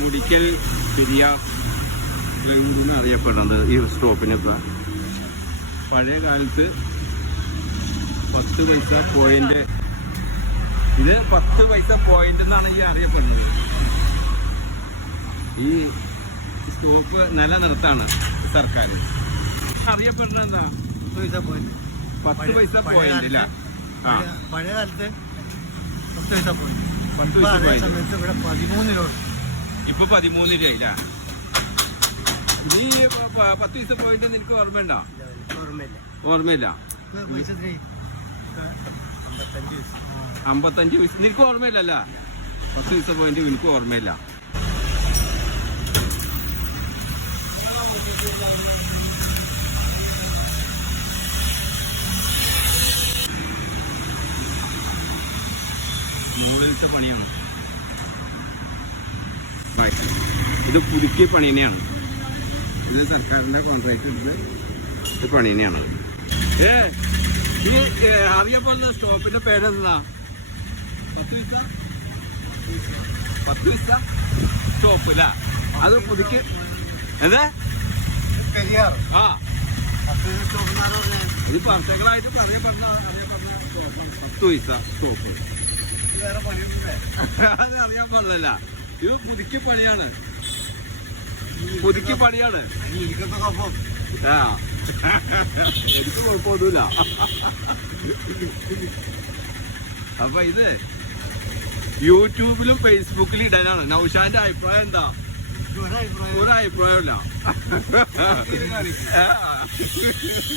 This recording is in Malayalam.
മുടിക്കൽ പെരിയാർ എന്ന് അറിയപ്പെടുന്നത് ഈ സ്റ്റോപ്പിനിപ്പോൾ. പഴയ കാലത്ത് 10 പൈസ പോയിന്റ്, ഇത് 10 പൈസ പോയിന്റ് എന്നാണ് ഈ അറിയപ്പെടുന്നത്. ഈ സ്റ്റോപ്പ് നിലനിർത്താണ് സർക്കാർ. അറിയപ്പെടുന്നത് എന്താ? 10 പൈസ പോയിന്റ് അല്ല. പഴയ കാലത്ത് 10 പൈസ പോയിന്റ്. 10 പൈസ പോയിന്റ് ഇവിടെ 13 രൂപ. ഇപ്പൊ 13 രൂപയില്ല. നീ 10 പൈസ പോയിട്ട് നിനക്ക് ഓർമ്മയുണ്ടോ? ഓർമ്മയില്ല. 55 പൈസ നിനക്ക് ഓർമ്മയില്ലല്ല. 10 പൈസ പോയിന്റ് നിനക്ക് ഓർമ്മയില്ല. മുകളിലത്തെ പണിയാണ്. ഇത് പുതുക്കിയ പണി തന്നെയാണ്. ഇത് സർക്കാരിന്റെ കോൺട്രാക്ട് എടുത്ത് ഇത് പണി തന്നെയാണ്. ഇനി അറിയപ്പെടുന്ന സ്റ്റോപ്പിന്റെ പേരെന്താ? 10 പൈസ സ്റ്റോപ്പ് അല്ല. അത് പുതുക്കി എന്താ പെരിയാർ. ഇത് വർഷങ്ങളായിട്ടും അറിയപ്പെടുന്ന 10 പൈസ സ്റ്റോപ്പ്. അത് അറിയാൻ പാടില്ല. ഇത് പുതുക്കി പണിയാണ്. പുതുക്കി പണിയാണ്. എനിക്ക് കുഴപ്പമൊന്നുമില്ല. അപ്പൊ ഇത് യൂട്യൂബിലും ഫേസ്ബുക്കിലും ഇടാനാണ്. നൗഷാന്റെ അഭിപ്രായം എന്താ? ഒരു അഭിപ്രായമില്ല.